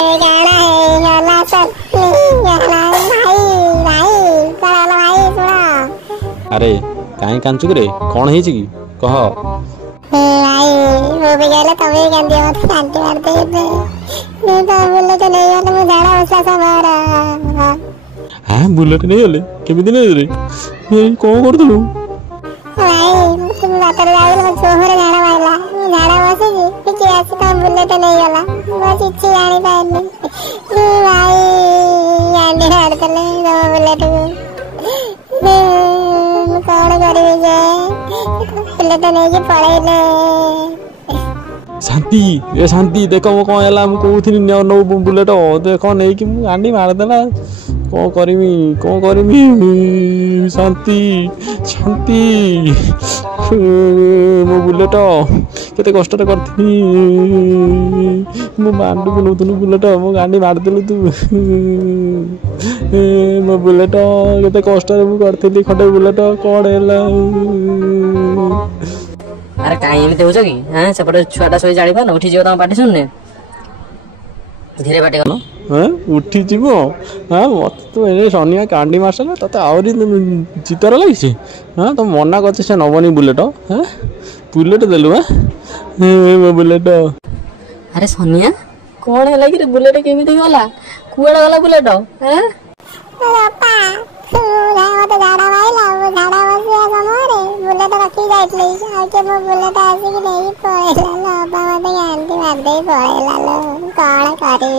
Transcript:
गाना है गाना सब गाना भाई भाई चलो भाई सुनो। अरे कहीं कांचुक रे कौन है कि कह भाई वो भी गया तब भी कांदी मत शांति मारते नहीं तो बोले तो नहीं वाला मैं झाड़ा बसला सब आ हाँ बुलेट नहीं गले केमिति नहीं रे कौन करदलु भाई तुम बातर जाओ मैं सोहरे झाड़ा मारला मैं झाड़ा बसे जी कि आसी तो बुलेट नहीं गला बस इच्छी जानी पाएनी भाई गांडी हारतले तो बुलेट कौन करिवे जे बुलेट नहीं कि पळेले शांति ए शांति देखो मो कौन है कहूँ नो बुलेट देख नहीं कि गांडी मारदेला कौन करमी शांति शांति मो बुलेट केते कष्ट करथि मो बांडू को नौतनु बुलेट मो गांडी मारदेलु तू मो बुलेट केते कष्ट करथि खटे बुलेट कौन है अरे कहीं एमती हो कि हाँ सेपटे छुआटा शोई जाणी पान उठी तम पाटी सुनने धीरे बाटे गल हाँ उठी जीव हाँ मत तो शनिया कांडी मारसल ते आहरी चितर लगी हाँ तो मना कर से नबनी बुलेट हाँ बुलेट देलु हाँ बुलेट अरे सोनिया कौन है कि बुलेट केमिति गला कुआडे गला बुलेट हैं बापा मत झाड़ा माइला वो झाड़ा बसिया समोरे बुलेट रखी जाइतले आके मो बुलेट आसी कि नहीं पळेला लो बाबा मते गांडी मार दे पळेला लो कौन करी